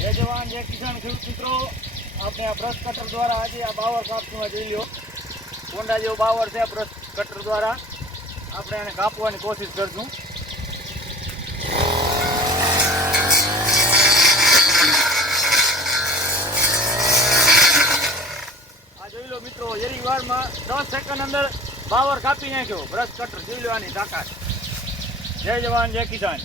જય જવાન જય કિસાન ખેડૂત મિત્રો, આપણે આ બ્રશ કટર દ્વારા આજે આ બાવર કાપશું. જોઈ લો, કોંડા જેવો બાવર છે. બ્રશ કટર દ્વારા આપણે એને કાપવાની કોશિશ કરશું. આ જોઈ લો મિત્રો, એરી વારમાં 10 સેકન્ડ અંદર બાવર કાપી નાખ્યો બ્રશ કટર. જોઈ લો આની તાકાત. જય જવાન જય કિસાન.